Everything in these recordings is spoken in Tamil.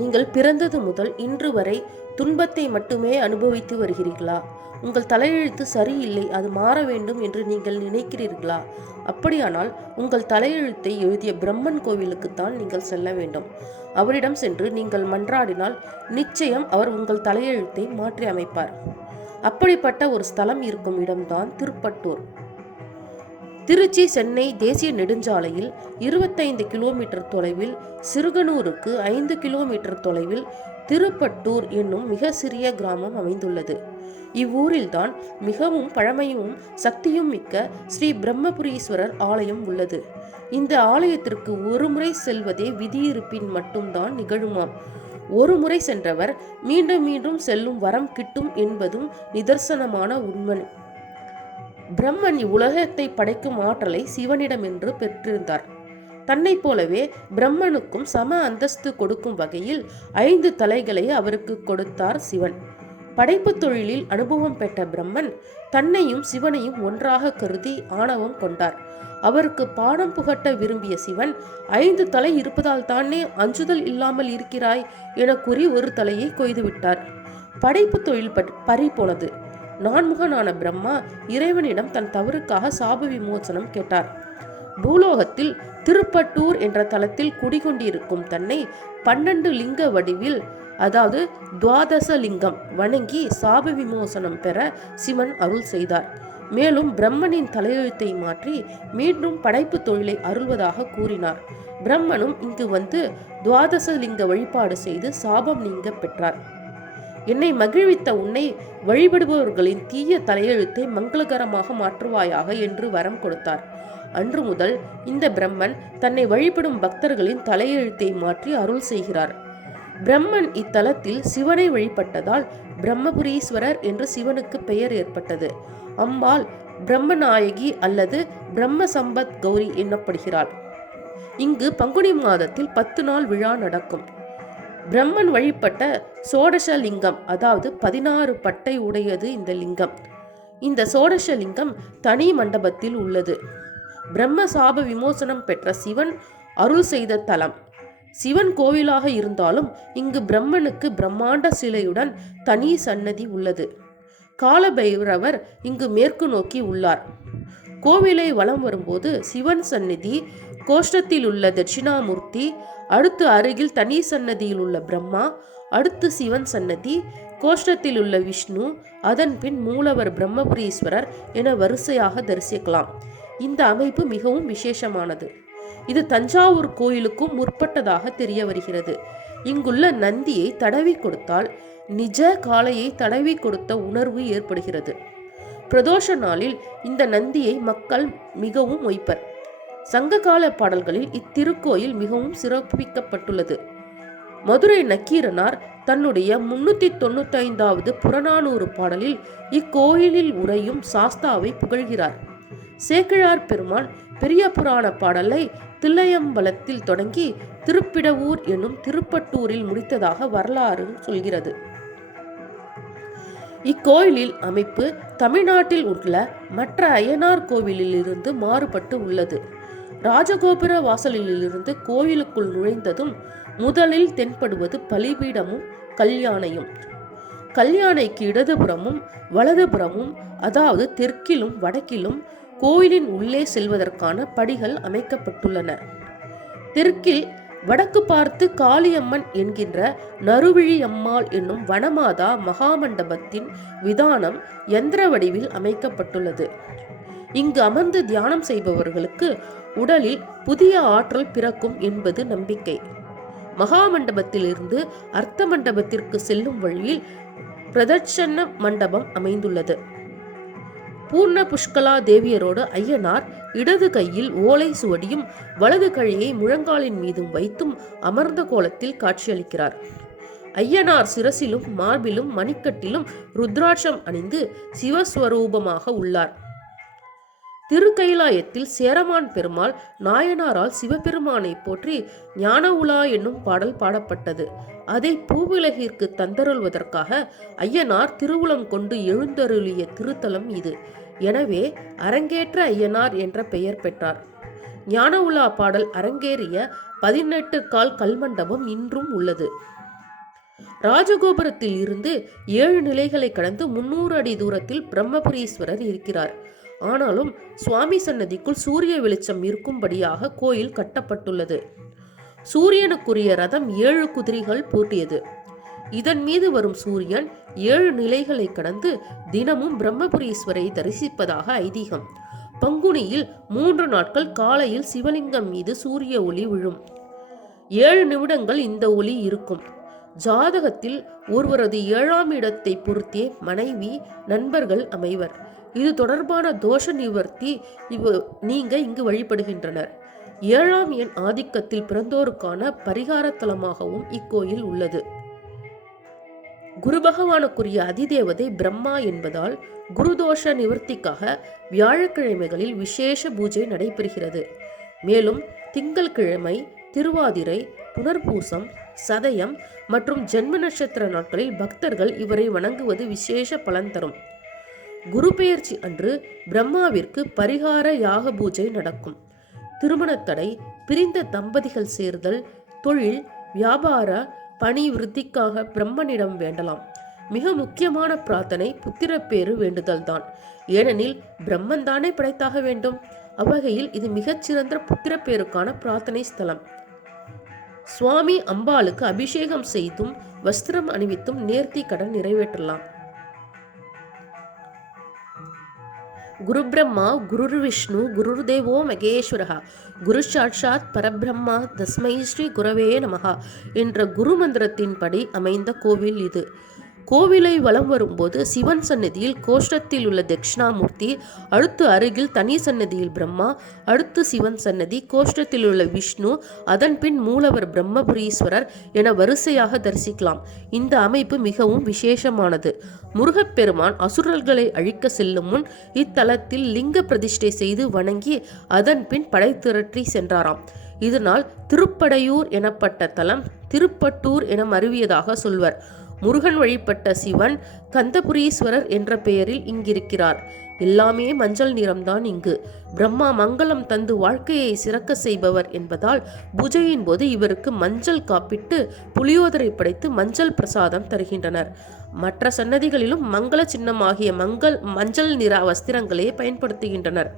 நீங்கள் பிறந்தது முதல் இன்று வரை துன்பத்தை மட்டுமே அனுபவித்து வருகிறீர்களா? உங்கள் தலையெழுத்து சரியில்லை, அது மாற வேண்டும் என்று நீங்கள் நினைக்கிறீர்களா? அப்படியானால் உங்கள் தலையெழுத்தை எழுதிய பிரம்மன் கோவிலுக்குத்தான் நீங்கள் செல்ல வேண்டும். அவரிடம் சென்று நீங்கள் மன்றாடினால் நிச்சயம் அவர் உங்கள் தலையெழுத்தை மாற்றி அமைப்பார். அப்படிப்பட்ட ஒரு ஸ்தலம் இருக்கும் இடம்தான் திருப்பட்டூர். திருச்சி சென்னை தேசிய நெடுஞ்சாலையில் 25 கிலோமீட்டர் தொலைவில், சிறுகனூருக்கு 5 கிலோமீட்டர் தொலைவில் திருப்பட்டூர் என்னும் மிக சிறிய கிராமம் அமைந்துள்ளது. இவ்வூரில்தான் மிகவும் பழமையும் சக்தியும் மிக்க ஸ்ரீ பிரம்மபுரீஸ்வரர் ஆலயம் உள்ளது. இந்த ஆலயத்திற்கு ஒரு முறை செல்வதே விதியிருப்பின் மட்டும்தான் நிகழுமாம். ஒரு முறை சென்றவர் மீண்டும் மீண்டும் செல்லும் வரம் கிட்டும் என்பதும் நிதர்சனமான உண்மை. பிரம்மன் இவ்வுலகத்தை படைக்கும் ஆற்றலை சிவனிடமென்று பெற்றிருந்தார். தன்னை போலவே பிரம்மனுக்கும் சம அந்தஸ்து கொடுக்கும் வகையில் 5 தலைகளை அவருக்கு கொடுத்தார் சிவன். படைப்பு தொழிலில் அனுபவம் பெற்ற பிரம்மன் தன்னையும் சிவனையும் ஒன்றாக கருதி ஆணவம் கொண்டார். அவருக்கு பாடம் புகட்ட விரும்பிய சிவன் 5 தலை இருப்பதால் தானே அஞ்சுதல் இல்லாமல் இருக்கிறாய் என கூறி ஒரு தலையை கொய்துவிட்டார். படைப்பு தொழில் பறிபோனது. நான்முகனான பிரம்மா இறைவனிடம் தன் தவறுக்காக சாப விமோசனம் கேட்டார். பூலோகத்தில் திருப்பட்டூர் என்ற தலத்தில் குடிகொண்டிருக்கும் தன்னை 12 லிங்க வடிவில், அதாவது துவாதச லிங்கம் வணங்கி சாப விமோசனம் பெற சிவன் அருள் செய்தார். மேலும் பிரம்மனின் தலையெழுத்தை மாற்றி மீண்டும் படைப்பு தொழிலை அருள்வதாக கூறினார். பிரம்மனும் இங்கு வந்து துவாதச லிங்க வழிபாடு செய்து சாபம் நீங்க பெற்றார். என்னை மகிழ்வித்த உன்னை வழிபடுபவர்களின் தீய தலையெழுத்தை மங்களகரமாக மாற்றுவாயாக என்று வரம் கொடுத்தார். அன்று முதல் இந்த பிரம்மன் தன்னை வழிபடும் பக்தர்களின் தலையெழுத்தை மாற்றி அருள் செய்கிறார். பிரம்மன் இத்தலத்தில் சிவனை வழிபட்டதால் பிரம்மபுரீஸ்வரர் என்று சிவனுக்கு பெயர் ஏற்பட்டது. அம்பாள் பிரம்மநாயகி அல்லது பிரம்ம சம்பத் கௌரி எனப்படுகிறாள். இங்கு பங்குனி மாதத்தில் 10 நாள் விழா நடக்கும். பிரம்மன் வழிபட்ட சோடச லிங்கம், அதாவது 16 பட்டை உடையது இந்த லிங்கம். இந்த சோடச லிங்கம் தனி மண்டபத்தில் உள்ளது. பிரம்ம சாப விமோசனம் பெற்ற சிவன் அருள் செய்த தலம். சிவன் கோவிலாக இருந்தாலும் இங்கு பிரம்மனுக்கு பிரம்மாண்ட சிலையுடன் தனி சன்னதி உள்ளது. காலபைரவர் இங்கு மேற்கு நோக்கி உள்ளார். கோவிலை வலம் வரும்போது சிவன் சந்நிதி, கோஷ்டத்தில் உள்ள தட்சிணாமூர்த்தி, அடுத்து அருகில் தனி சன்னதியில் உள்ள பிரம்மா, அடுத்து சிவன் சன்னதி, கோஷ்டத்தில் உள்ள விஷ்ணு, அதன் பின் மூலவர் பிரம்மபுரீஸ்வரர் என வரிசையாக தரிசிக்கலாம். இந்த அமைப்பு மிகவும் விசேஷமானது. இது தஞ்சாவூர் கோயிலுக்கும் முற்பட்டதாக தெரிய வருகிறது. இங்குள்ள நந்தியை தடவி கொடுத்தால் நிஜ காளையை தடவி கொடுத்த உணர்வு ஏற்படுகிறது. பிரதோஷ நாளில் இந்த நந்தியை மக்கள் மிகவும் மொய்ப்பர். சங்ககால பாடல்களில் இத்திருக்கோயில் மிகவும் சிறப்பிக்கப்பட்டுள்ளது. மதுரை நக்கீரனார் தன்னுடைய 395வது புறநானூறு பாடலில் இக்கோயிலில் உறையும் சாஸ்தாவை புகழ்கிறார். சேக்கிழார் பெருமான் பெரிய புராண பாடலை தில்லையம்பலத்தில் தொடங்கி திருப்பிடவூர் என்னும் திருப்பட்டூரில் முடித்ததாக வரலாறு சொல்கிறது. இக்கோயிலில் அமைப்பு தமிழ்நாட்டில் உள்ள மற்ற அய்யனார் கோவிலிலிருந்து மாறுபட்டு உள்ளது. ராஜகோபுர வாசலிலிருந்து கோயிலுக்குள் நுழைந்ததும் முதலில் தென்படுவது பலிபீடமும் கல்யாணையும். கல்யாணைக்கு இடதுபுறமும் வலதுபுறமும், அதாவது தெற்கிலும் வடக்கிலும் கோயிலின் உள்ளே செல்வதற்கான படிகள் அமைக்கப்பட்டுள்ளன. தெற்கில் வடக்கு பார்த்து காளியம்மன் என்கின்ற நறுவிழி அம்மாள் என்னும் வனமாதா மகாமண்டபத்தின் விதானம் யந்திர வடிவில் அமைக்கப்பட்டுள்ளது. இங்கு அமர்ந்து தியானம் செய்பவர்களுக்கு உடலில் புதிய ஆற்றல் பிறக்கும் என்பது நம்பிக்கை. மகாமண்டபத்திலிருந்து அர்த்த மண்டபத்திற்கு செல்லும் வழியில் பிரதட்சண மண்டபம் அமைந்துள்ளது. பூர்ண புஷ்கலா தேவியரோடு ஐயனார் இடது கையில் ஓலை சுவடியும் வலது கையை முழங்காலின் மீதும் வைத்தும் அமர்ந்த கோலத்தில் காட்சியளிக்கிறார். ஐயனார் சிரசிலும் மார்பிலும் மணிக்கட்டிலும் ருத்ராட்சம் அணிந்து சிவஸ்வரூபமாக உள்ளார். திருக்கைலாயத்தில் சேரமான் பெருமாள் நாயனாரால் சிவபெருமானை போற்றி ஞான உலா என்னும் பாடல் பாடப்பட்டது. அதை பூவுலகிற்கு தந்தருள்வதற்காக ஐயனார் திருவுளம் கொண்டு எழுந்தருளிய திருத்தலம் இது. எனவே அரங்கேற்ற ஐயனார் என்ற பெயர் பெற்றார். ஞான உலா பாடல் அரங்கேறிய 18 கால் கல்மண்டபம் இன்றும் உள்ளது. ராஜகோபுரத்தில் இருந்து 7 நிலைகளை கடந்து 300 அடி தூரத்தில் பிரம்மபுரீஸ்வரர் இருக்கிறார். ஆனாலும் சுவாமி சன்னதிக்குள் சூரிய வெளிச்சம் இருக்கும்படியாக கோயில் கட்டப்பட்டுள்ளது. சூரியனுக்குரிய ரதம் 7 குதிரைகள் பூட்டியது. இதன் மீது வரும் சூரியன் 7 நிலைகளை கடந்து தினமும் பிரம்மபுரீஸ்வரை தரிசிப்பதாக ஐதீகம். பங்குனியில் 3 நாட்கள் காலையில் சிவலிங்கம் மீது சூரிய ஒளி விழும். 7 நிமிடங்கள் இந்த ஒளி இருக்கும். ஜாதகத்தில் ஒருவரது 7ஆம் இடத்தை பொறுத்தே மனைவி, நண்பர்கள் அமைவர். இது தொடர்பான தோஷ நிவர்த்தி நீங்க இங்கு வழிபடுகின்றனர். 7ஆம் எண் ஆதிக்கத்தில் பிறந்தோருக்கான பரிகார தலமாகவும் இக்கோயில் உள்ளது. குரு பகவானுக்குரிய அதிதேவதை பிரம்மா என்பதால் குருதோஷ நிவர்த்திக்காக வியாழக்கிழமைகளில் விசேஷ பூஜை நடைபெறுகிறது. மேலும் திங்கள்கிழமை, திருவாதிரை, புனர்பூசம், சதயம் மற்றும் ஜென்ம நட்சத்திர நாட்களில் பக்தர்கள் இவரை வணங்குவது விசேஷ பலன் தரும். குரு பெயர்ச்சி அன்று பிரம்மாவிற்கு பரிகார யாக பூஜை நடக்கும். திருமணத்தடை, பிரிந்த தம்பதிகள் சேர்தல், தொழில், வியாபார, பணி விருத்திக்காக பிரம்மனிடம் வேண்டலாம். மிக முக்கியமான பிரார்த்தனை புத்திரப்பேறு வேண்டுதல் தான். ஏனெனில் பிரம்மன் தானே படைத்தாக வேண்டும். அவ்வகையில் இது மிகச்சிறந்த புத்திரப்பேருக்கான பிரார்த்தனை ஸ்தலம். சுவாமி அம்பாளுக்கு அபிஷேகம் செய்தும் வஸ்திரம் அணிவித்தும் நேர்த்தி கடன் நிறைவேற்றலாம். குரு பிரம்மா குரு விஷ்ணு குரு தேவோ மகேஸ்வரஹ குரு சாட்சாத் பரபிரம்மா தஸ்மை ஸ்ரீ குரவே நமஹா என்ற குரு மந்திரத்தின்படி அமைந்த கோவில் இது. கோவிலை வலம் வரும்போது சிவன் சன்னதியில் கோஷ்டத்தில் உள்ள தட்சிணாமூர்த்தி, அடுத்து அருகில் தனி சன்னதியில் பிரம்மா, அடுத்து சிவன் சன்னதி, கோஷ்டத்தில் உள்ள விஷ்ணு, அதன் பின் மூலவர் பிரம்மபுரீஸ்வரர் என வரிசையாக தரிசிக்கலாம். இந்த அமைப்பு மிகவும் விசேஷமானது. முருகப்பெருமான் அசுரர்களை அழிக்க செல்லும் முன் இத்தலத்தில் லிங்க பிரதிஷ்டை செய்து வணங்கி அதன் பின் படை திரட்டி சென்றாராம். இதனால் திருப்படையூர் எனப்பட்ட தலம் திருப்பட்டூர் என மருவியதாக சொல்வர். முருகன் வழிபட்ட சிவன் கந்தபுரீஸ்வரர் என்ற பெயரில் இங்கிருக்கிறார். எல்லாமே மஞ்சள் நிறம்தான் இங்கு. பிரம்மா மங்களம் தந்து வாழ்க்கையை சிறக்க செய்பவர் என்பதால் பூஜையின் போது இவருக்கு மஞ்சள் காப்பிட்டு புளியோதரை படைத்து மஞ்சள் பிரசாதம் தருகின்றனர். மற்ற சன்னதிகளிலும் மங்கள சின்னமாகிய மஞ்சள் நிற வஸ்திரங்களே பயன்படுத்துகின்றனர்.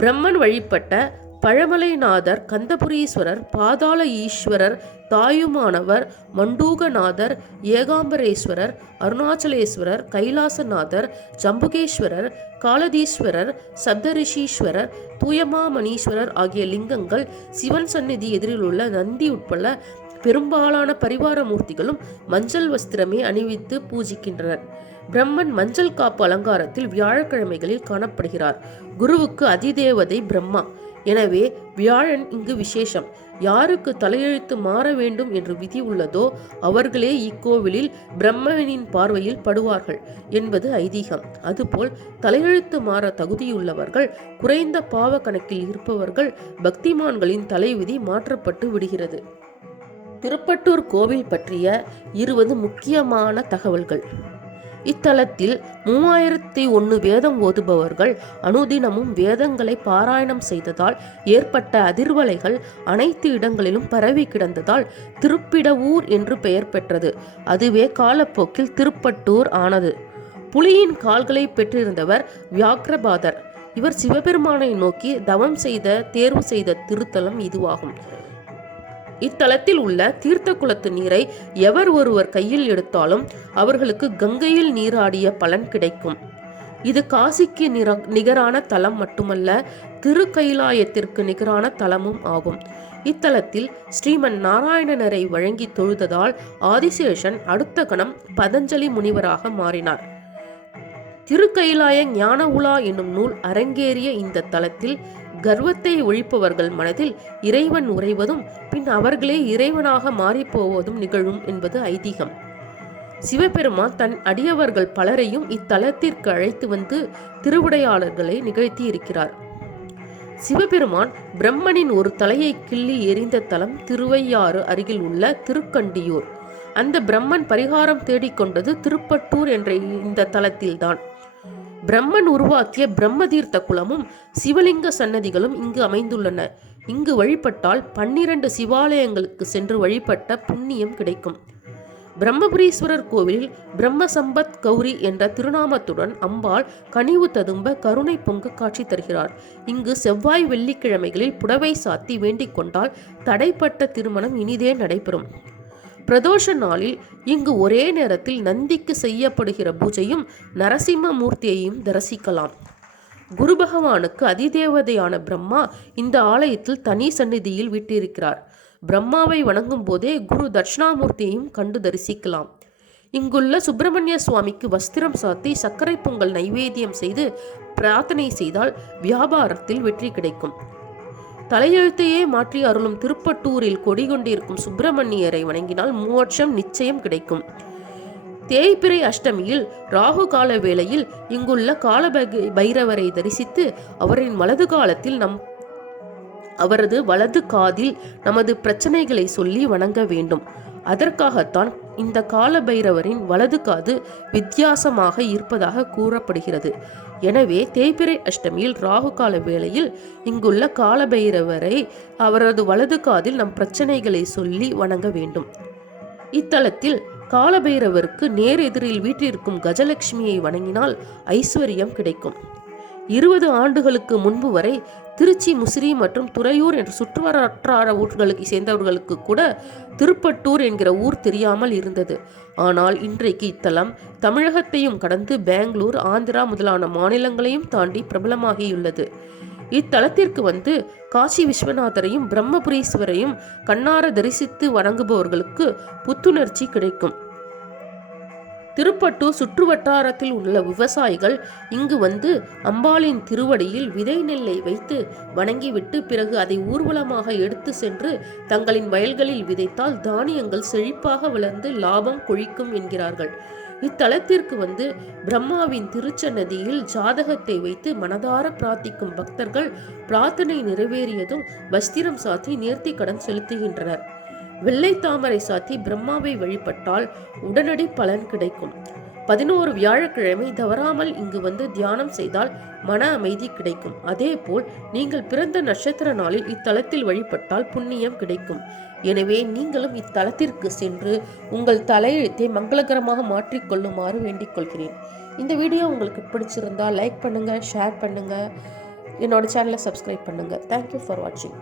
பிரம்மன் வழிபட்ட பழமலைநாதர், கந்தபுரீஸ்வரர், பாதாள ஈஸ்வரர், தாயுமானவர், மண்டூகநாதர், ஏகாம்பரேஸ்வரர், அருணாச்சலேஸ்வரர், கைலாசநாதர், ஜம்புகேஸ்வரர், காலதீஸ்வரர், சப்தரிஷீஸ்வரர், தூயமாமணீஸ்வரர் ஆகிய லிங்கங்கள் சிவன் சந்நிதி எதிரில் உள்ள நந்தி உட்பட பெரும்பாலான பரிவார மூர்த்திகளும் மஞ்சள் வஸ்திரமே அணிவித்து பூஜிக்கின்றனர். பிரம்மன் மஞ்சள் காப்பு அலங்காரத்தில் வியாழக்கிழமைகளில் காணப்படுகிறார். குருவுக்கு அதிதேவதை பிரம்மா. எனவே வியாழன் இங்கு விசேஷம். யாருக்கு தலையெழுத்து மாற வேண்டும் என்று விதி உள்ளதோ அவர்களே இக்கோவிலில் பிரம்மனின் பார்வையில் படுவார்கள் என்பது ஐதீகம். அதுபோல் தலையெழுத்து மாற தகுதியுள்ளவர்கள், குறைந்த பாவ கணக்கில் இருப்பவர்கள், பக்திமான்களின் தலைவிதி மாற்றப்பட்டு விடுகிறது. திருப்பட்டூர் கோவில் பற்றிய 20 முக்கியமான தகவல்கள். இத்தலத்தில் 3001 வேதம் ஓதுபவர்கள் அனுதினமும் வேதங்களை பாராயணம் செய்ததால் ஏற்பட்ட அதிர்வலைகள் அனைத்து இடங்களிலும் பரவி கிடந்ததால் திருப்பிடவூர் என்று பெயர் பெற்றது. அதுவே காலப்போக்கில் திருப்பட்டூர் ஆனது. புலியின் கால்களை பெற்றிருந்தவர் வியாக்ரபாதர். இவர் சிவபெருமானை நோக்கி தவம் செய்த தேர்வு செய்த திருத்தலம் இதுவாகும். இத்தலத்தில் உள்ள தீர்த்த குளத்து நீரை எவர் ஒருவர் கையில் எடுத்தாலும் அவர்களுக்கு கங்கையில் நீராடிய பலன் கிடைக்கும். இது காசிக்கு நிகரான தலம் மட்டுமல்ல, திருக்கைலாயத்திற்கு நிகரான தலமும் ஆகும். இத்தலத்தில் ஸ்ரீமன் நாராயணனரை வழங்கி தொழுததால் ஆதிசேஷன் அடுத்த கணம் பதஞ்சலி முனிவராக மாறினார். திருக்கைலாய ஞான உலா என்னும் நூல் அரங்கேறிய இந்த தலத்தில் கர்வத்தை ஒழிப்பவர்கள் மனதில் இறைவன் உறைவதும் பின் அவர்களே இறைவனாக மாறிப்போவதும் நிகழும் என்பது ஐதீகம். சிவபெருமான் தன் அடியவர்கள் பலரையும் இத்தலத்திற்கு அழைத்து வந்து திருவிடையாளர்களை நிகழ்த்தி இருக்கிறார். சிவபெருமான் பிரம்மனின் ஒரு தலையை கிள்ளி எறிந்த தலம் திருவையாறு அருகில் உள்ள திருக்கண்டியூர். அந்த பிரம்மன் பரிகாரம் தேடிக்கொண்டது திருப்பட்டூர் என்ற இந்த தலத்தில்தான். பிரம்மன் உருவாக்கிய பிரம்மதீர்த்த குளமும் சிவலிங்க சன்னதிகளும் இங்கு அமைந்துள்ளன. இங்கு வழிபட்டால் 12 சிவாலயங்களுக்கு சென்று வழிபட்ட புண்ணியம் கிடைக்கும். பிரம்மபுரீஸ்வரர் கோவிலில் பிரம்ம சம்பத் கௌரி என்ற திருநாமத்துடன் அம்பாள் கனிவு ததும்ப கருணை பொங்க காட்சி தருகிறார். இங்கு செவ்வாய் வெள்ளிக்கிழமைகளில் புடவை சாத்தி வேண்டிக் கொண்டால் தடைப்பட்ட திருமணம் இனிதே நடைபெறும். பிரதோஷ நாளில் இங்கு ஒரே நேரத்தில் நந்திக்கு செய்யப்படுகிற பூஜையும் நரசிம்ம மூர்த்தியையும் தரிசிக்கலாம். குரு பகவானுக்கு அதிதேவதையான பிரம்மா இந்த ஆலயத்தில் தனி சந்நிதியில் வீட்டிருக்கிறார். பிரம்மாவை வணங்கும் போதே குரு தட்சிணாமூர்த்தியையும் கண்டு தரிசிக்கலாம். இங்குள்ள சுப்பிரமணிய சுவாமிக்கு வஸ்திரம் சாத்தி சர்க்கரை பொங்கல் நைவேத்தியம் செய்து பிரார்த்தனை செய்தால் வியாபாரத்தில் வெற்றி கிடைக்கும். தலையெழுத்தையே மாற்றி அருளும் திருப்பட்டூரில் கொடிகொண்டிருக்கும் சுப்பிரமணியரை வணங்கினால் மோட்சம் நிச்சயம் கிடைக்கும். தேய்பிறை அஷ்டமியில் ராகு கால வேளையில் இங்குள்ள கால பைரவரை தரிசித்து அவரின் வலது காலத்தில் அவரது வலது காதில் நமது பிரச்சனைகளை சொல்லி வணங்க வேண்டும். அதற்காகத்தான் இந்த கால பைரவரின் வலது காது வித்தியாசமாக இருப்பதாக கூறப்படுகிறது. எனவே தேய்பிறை அஷ்டமியில் ராகு கால வேளையில் இங்குள்ள கால பைரவரை அவரது வலது காதில் நம் பிரச்சனைகளை சொல்லி வணங்க வேண்டும். இத்தலத்தில் காலபைரவருக்கு நேர் எதிரில் வீட்டிற்கும் கஜலட்சுமியை வணங்கினால் ஐஸ்வர்யம் கிடைக்கும். 20 ஆண்டுகளுக்கு முன்பு வரை திருச்சி, முசிறி மற்றும் துறையூர் என்ற சுற்றுவட்டார ஊர்களுக்கு சேர்ந்தவர்களுக்கு கூட திருப்பட்டூர் என்கிற ஊர் தெரியாமல் இருந்தது. ஆனால் இன்றைக்கு இத்தலம் தமிழகத்தையும் கடந்து பெங்களூர், ஆந்திரா முதலான மாநிலங்களையும் தாண்டி பிரபலமாகியுள்ளது. இத்தலத்திற்கு வந்து காசி விஸ்வநாதரையும் பிரம்மபுரீஸ்வரையும் கண்ணார தரிசித்து வணங்குபவர்களுக்கு புத்துணர்ச்சி கிடைக்கும். திருப்பட்டூர் சுற்றுவட்டாரத்தில் உள்ள விவசாயிகள் இங்கு வந்து அம்பாளின் திருவடியில் விதை நெல்லை வைத்து வணங்கிவிட்டு பிறகு அதை ஊர்வலமாக எடுத்து சென்று தங்களின் வயல்களில் விதைத்தால் தானியங்கள் செழிப்பாக வளர்ந்து லாபம் கொழிக்கும் என்கிறார்கள். இத்தலத்திற்கு வந்து பிரம்மாவின் திருச்சன்னதியில் ஜாதகத்தை வைத்து மனதார பிரார்த்திக்கும் பக்தர்கள் பிரார்த்தனை நிறைவேறியதும் வஸ்திரம் சாத்தி நேர்த்தி கடன் செலுத்துகின்றனர். வெள்ளை தாமரை சாத்தி பிரம்மாவை வழிபட்டால் உடனடி பலன் கிடைக்கும். 11 வியாழக்கிழமை தவறாமல் இங்கு வந்து தியானம் செய்தால் மன அமைதி கிடைக்கும். அதேபோல் நீங்கள் பிறந்த நட்சத்திர நாளில் இத்தலத்தில் வழிபட்டால் புண்ணியம் கிடைக்கும். எனவே நீங்களும் இத்தலத்திற்கு சென்று உங்கள் தலையெழுத்தை மங்களகரமாக மாற்றிக்கொள்ளுமாறு வேண்டிக் கொள்கிறேன். இந்த வீடியோ உங்களுக்கு பிடிச்சிருந்தால் லைக் பண்ணுங்கள், ஷேர் பண்ணுங்கள், என்னோட சேனலை சப்ஸ்கிரைப் பண்ணுங்கள். தேங்க்யூ ஃபார் வாட்சிங்.